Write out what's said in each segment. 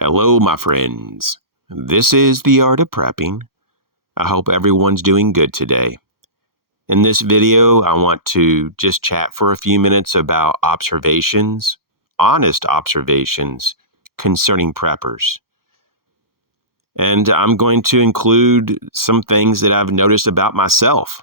Hello, my friends. This is The Art of Prepping. I hope everyone's doing good today. In this video, I want to just chat for a few minutes about observations, honest observations concerning preppers. And I'm going to include some things that I've noticed about myself.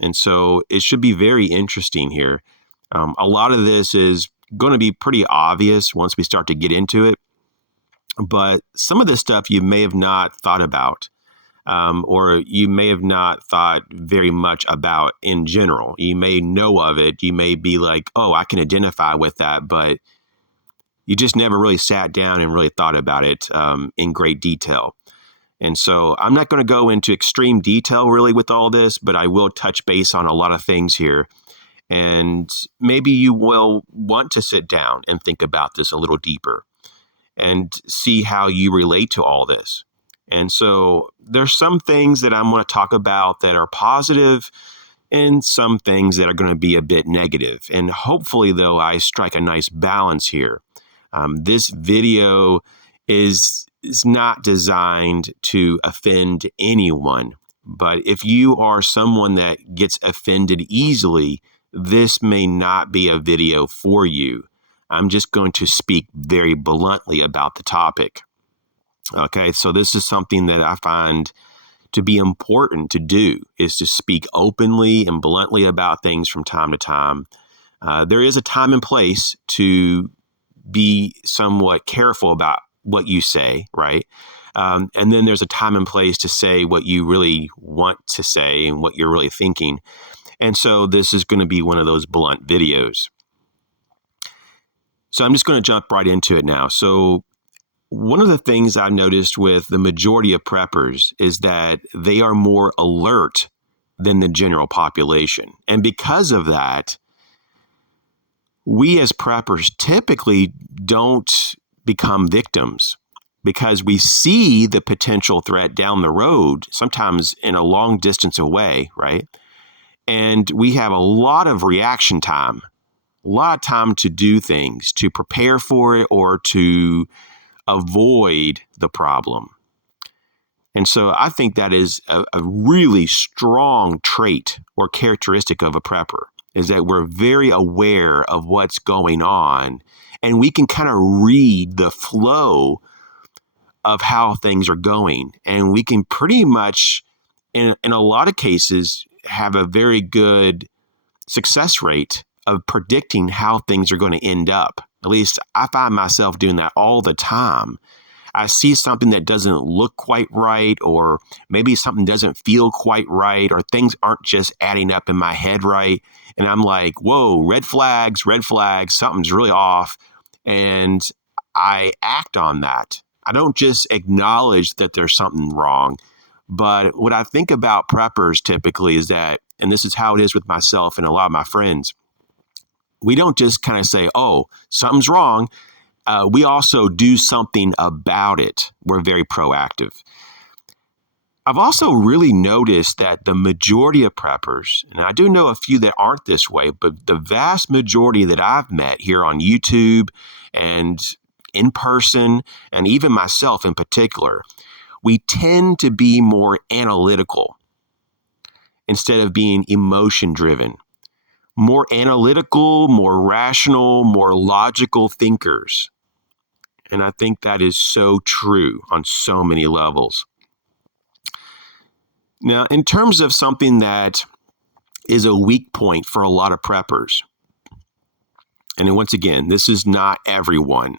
And so it should be very interesting here. A lot of this is going to be pretty obvious once we start to get into it. But some of this stuff you may have not thought about, or you may have not thought very much about in general. You may know of it. You may be like, oh, I can identify with that, but you just never really sat down and really thought about it in great detail. And so I'm not going to go into extreme detail really with all this, but I will touch base on a lot of things here. And maybe you will want to sit down and think about this a little deeper and see how you relate to all this. And so there's some things that I'm going to talk about that are positive and some things that are going to be a bit negative. And hopefully, though, I strike a nice balance here. This video is not designed to offend anyone. But if you are someone that gets offended easily, this may not be a video for you. I'm just going to speak very bluntly about the topic. Okay, so this is something that I find to be important to do, is to speak openly and bluntly about things from time to time. There is a time and place to be somewhat careful about what you say, right? And then there's a time and place to say what you really want to say and what you're really thinking. And so this is going to be one of those blunt videos. So I'm just going to jump right into it now. So one of the things I've noticed with the majority of preppers is that they are more alert than the general population. And because of that, we as preppers typically don't become victims because we see the potential threat down the road, sometimes in a long distance away, right? And we have a lot of reaction time. A lot of time to do things, to prepare for it or to avoid the problem. And so I think that is a really strong trait or characteristic of a prepper, is that we're very aware of what's going on and we can kind of read the flow of how things are going. And we can pretty much, in a lot of cases, have a very good success rate of predicting how things are going to end up. At least I find myself doing that all the time. I see something that doesn't look quite right, or maybe something doesn't feel quite right, or things aren't just adding up in my head right. And I'm like, whoa, red flags, something's really off. And I act on that. I don't just acknowledge that there's something wrong. But what I think about preppers typically is that, and this is how it is with myself and a lot of my friends, we don't just kind of say, oh, something's wrong. We also do something about it. We're very proactive. I've also really noticed that the majority of preppers, and I do know a few that aren't this way, but the vast majority that I've met here on YouTube and in person, and even myself in particular, we tend to be more analytical instead of being emotion driven. More analytical, more rational, more logical thinkers. And I think that is so true on so many levels. Now, in terms of something that is a weak point for a lot of preppers, and once again, this is not everyone.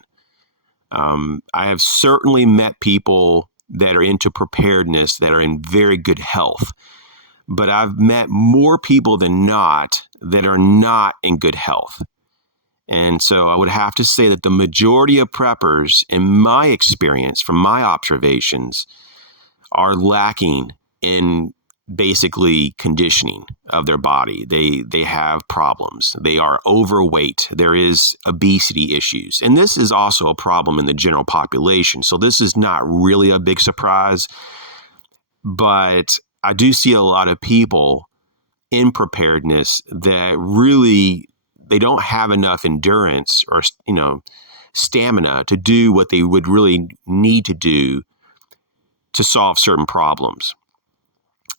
I have certainly met people that are into preparedness that are in very good health. But I've met more people than not that are not in good health. And so I would have to say that the majority of preppers, in my experience, from my observations, are lacking in basically conditioning of their body. They have problems. They are overweight. There is obesity issues. And this is also a problem in the general population. So this is not really a big surprise. But I do see a lot of people in preparedness that really, they don't have enough endurance or, stamina to do what they would really need to do to solve certain problems.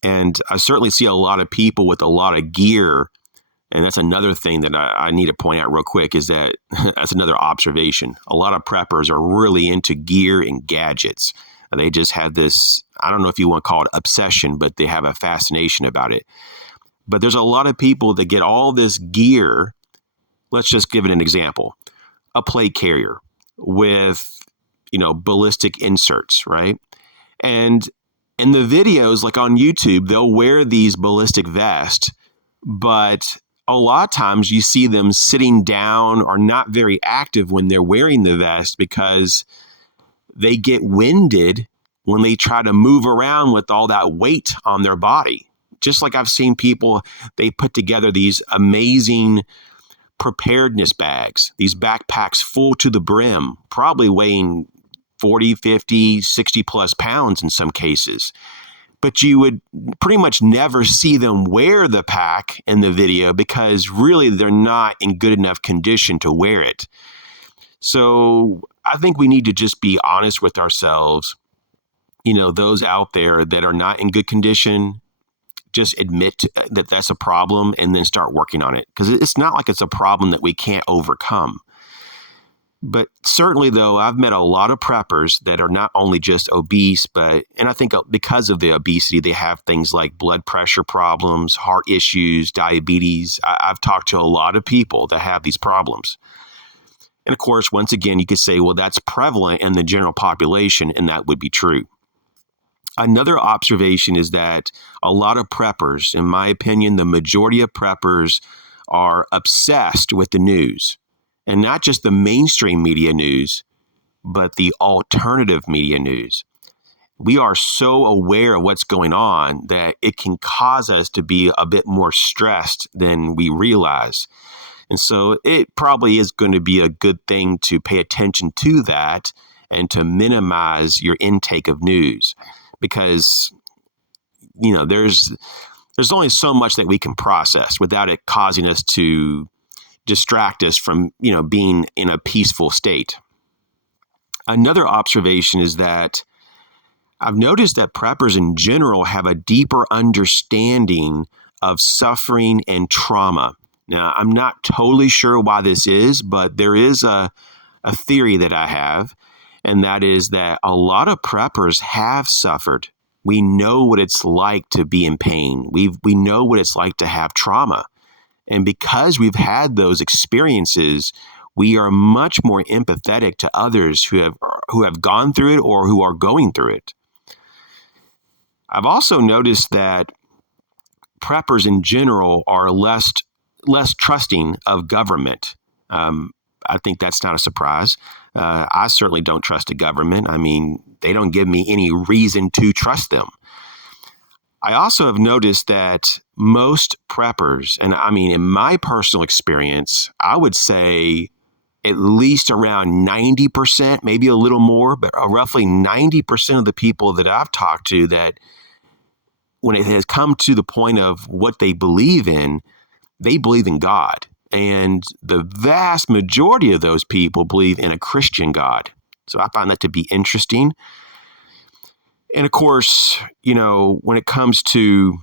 And I certainly see a lot of people with a lot of gear. And that's another thing that I need to point out real quick is that that's another observation. A lot of preppers are really into gear and gadgets. And they just have this, I don't know if you want to call it obsession, but they have a fascination about it. But there's a lot of people that get all this gear. Let's just give it an example. A plate carrier with, ballistic inserts, right? And in the videos, like on YouTube, they'll wear these ballistic vests, but a lot of times you see them sitting down or not very active when they're wearing the vest because they get winded when they try to move around with all that weight on their body. Just like I've seen people, they put together these amazing preparedness bags, these backpacks full to the brim, probably weighing 40, 50, 60 plus pounds in some cases. But you would pretty much never see them wear the pack in the video because really they're not in good enough condition to wear it. So I think we need to just be honest with ourselves. Those out there that are not in good condition, just admit that that's a problem and then start working on it. Because it's not like it's a problem that we can't overcome. But certainly, though, I've met a lot of preppers that are not only just obese, and I think because of the obesity, they have things like blood pressure problems, heart issues, diabetes. I've talked to a lot of people that have these problems. And of course, once again, you could say, well, that's prevalent in the general population, and that would be true. Another observation is that a lot of preppers, in my opinion, the majority of preppers are obsessed with the news. And not just the mainstream media news, but the alternative media news. We are so aware of what's going on that it can cause us to be a bit more stressed than we realize. And so it probably is going to be a good thing to pay attention to that and to minimize your intake of news. Because, there's only so much that we can process without it causing us to distract us from, being in a peaceful state. Another observation is that I've noticed that preppers in general have a deeper understanding of suffering and trauma. Now, I'm not totally sure why this is, but there is a theory that I have, and that is that a lot of preppers have suffered. We know what it's like to be in pain. We know what it's like to have trauma. And because we've had those experiences, we are much more empathetic to others who have gone through it or who are going through it. I've also noticed that preppers in general are less trusting of government. I think that's not a surprise. I certainly don't trust the government. I mean, they don't give me any reason to trust them. I also have noticed that most preppers, and I mean, in my personal experience, I would say at least around 90%, maybe a little more, but roughly 90% of the people that I've talked to, that when it has come to the point of what they believe in, they believe in God. And the vast majority of those people believe in a Christian God. So I find that to be interesting. And of course, when it comes to,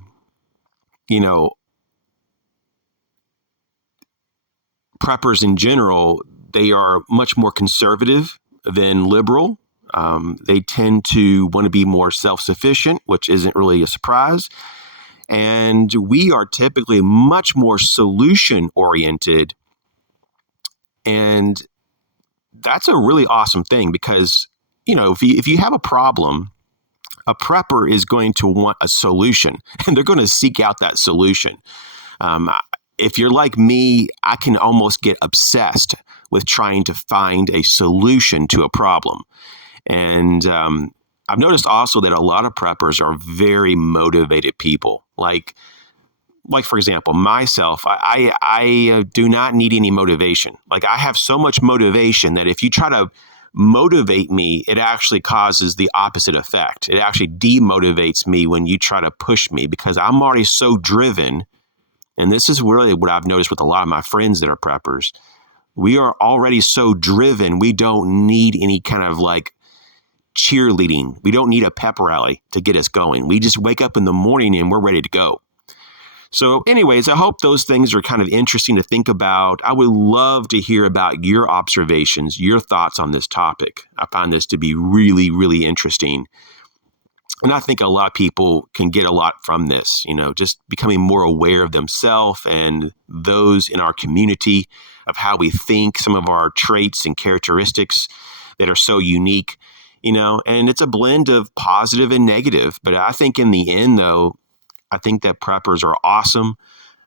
preppers in general, they are much more conservative than liberal. They tend to want to be more self-sufficient, which isn't really a surprise. And we are typically much more solution-oriented. And that's a really awesome thing because, if you have a problem, a prepper is going to want a solution, and they're going to seek out that solution. If you're like me, I can almost get obsessed with trying to find a solution to a problem. And I've noticed also that a lot of preppers are very motivated people. Like for example, myself, I do not need any motivation. Like I have so much motivation that if you try to motivate me, it actually causes the opposite effect. It actually demotivates me when you try to push me because I'm already so driven. And this is really what I've noticed with a lot of my friends that are preppers. We are already so driven. We don't need any kind of like cheerleading. We don't need a pep rally to get us going. We just wake up in the morning and we're ready to go. So anyways, I hope those things are kind of interesting to think about. I would love to hear about your observations, your thoughts on this topic. I find this to be really, really interesting. And I think a lot of people can get a lot from this, just becoming more aware of themselves and those in our community, of how we think, some of our traits and characteristics that are so unique, and it's a blend of positive and negative. But I think in the end, though, I think that preppers are awesome.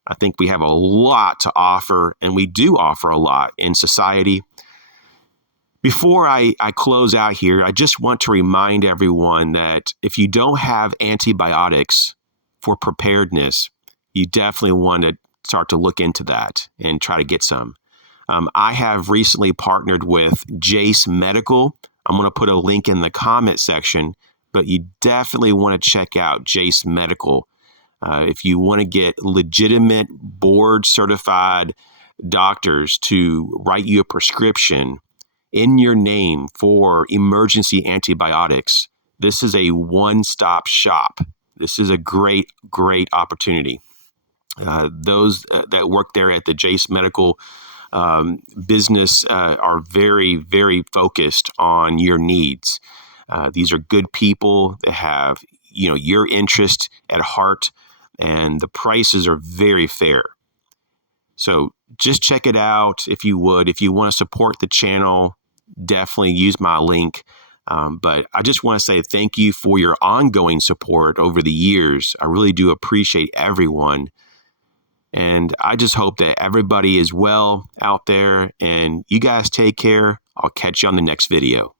I think we have a lot to offer, and we do offer a lot in society. Before I close out here, I just want to remind everyone that if you don't have antibiotics for preparedness, you definitely want to start to look into that and try to get some. I have recently partnered with Jace Medical. I'm going to put a link in the comment section, but you definitely want to check out Jace Medical. If you want to get legitimate board certified doctors to write you a prescription in your name for emergency antibiotics, this is a one-stop shop. This is a great, great opportunity. Those that work there at the Jace Medical business are very, very focused on your needs. These are good people that have, your interest at heart, and the prices are very fair. So just check it out if you would. If you want to support the channel, definitely use my link. But I just want to say thank you for your ongoing support over the years. I really do appreciate everyone. And I just hope that everybody is well out there, and you guys take care. I'll catch you on the next video.